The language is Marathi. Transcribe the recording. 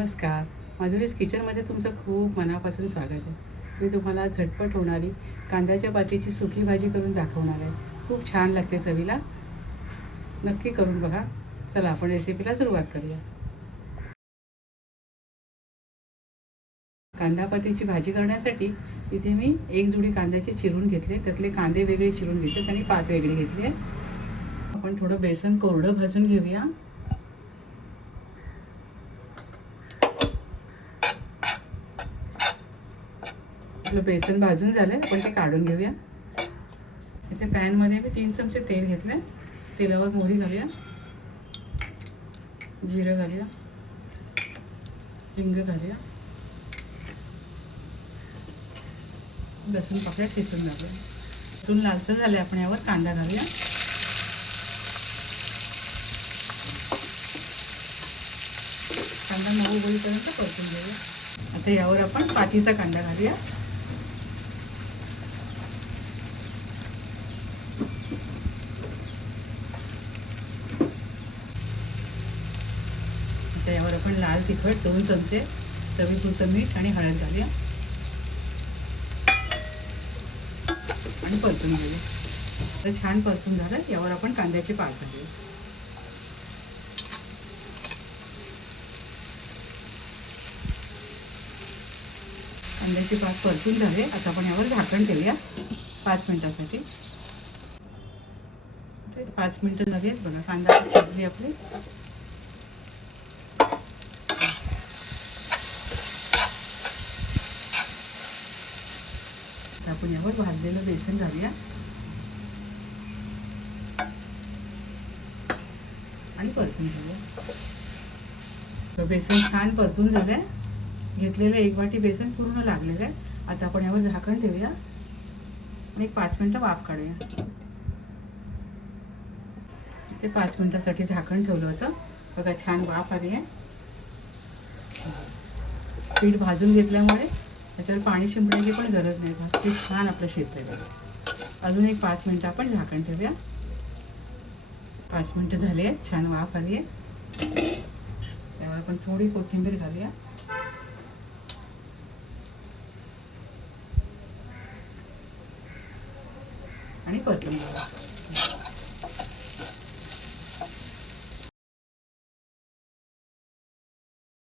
नमस्कार, माधुरीज किचनमध्ये तुमचं खूप मनापासून स्वागत आहे. मी तुम्हाला झटपट होणारी कांद्याच्या पातीची सुकी भाजी करून दाखवणार आहे. खूप छान लागते चवीला. नक्की करून बघा. चला आपण रेसिपीला सुरुवात करूया. कांदा पातीची भाजी करण्यासाठी इथे मी एक जुडी कांद्याचे चिरून घेतले. त्यातले कांदे वेगळे चिरून घेतले आणि पात वेगळी घेतली आहे. आपण थोडं बेसन कोरडं भाजून घेऊया. आपलं बेसन भाजून झालं, आपण ते काढून घेऊया. इथे पॅनमध्ये मी 3 चमचे तेल घेतले. तेलावर मोहरी घालूया, जिरं घालूया, हिंग घालूया, लसूण पाकळ्या ठेचून घालूया. लसूण लालसर झाले, आपण यावर कांदा घालूया. कांदा मऊ होईपर्यंत परतून घेऊया. आता यावर आपण पातीचा कांदा घालूया. आता यावर आपण लाल तिखट 2 चमचे, चवीपुरतं मीठ आणि हळद घालूया आणि परतून घेऊया. तर छान परतून झालं, यावर आपण कांद्याची पात घालूया. कांद्याची पात परतून झाले. आता आपण यावर झाकण ठेवूया 5 मिनिटासाठी. 5 मिनिटं झाली आहेत बघा. कांदा शिजली आपली. आता आपण यावर भाजलेलं बेसन घालूया आणि परतून घेऊया. बेसन छान परतून झालंय. घेतलेलं 1 वाटी बेसन पूर्ण लागलेलं आहे. आता आपण यावर झाकण ठेवूया आणि 5 मिनिटं वाफ काढूया. ते 5 मिनिटासाठी झाकण ठेवलं होतं बघा. छान वाफ आली आहे. पीठ भाजून घेतल्यामुळे त्याच्यावर पाणी शिंपण्याची पण गरज नाही. ते छान आपलं शिजतंय बघा. अजून एक 5 मिनिटं आपण झाकण ठेवूया. 5 मिनिटं झाली आहे. छान वाफ आली आहे. त्यावर आपण थोडी कोथिंबीर घालूया आणि परतून घेऊया.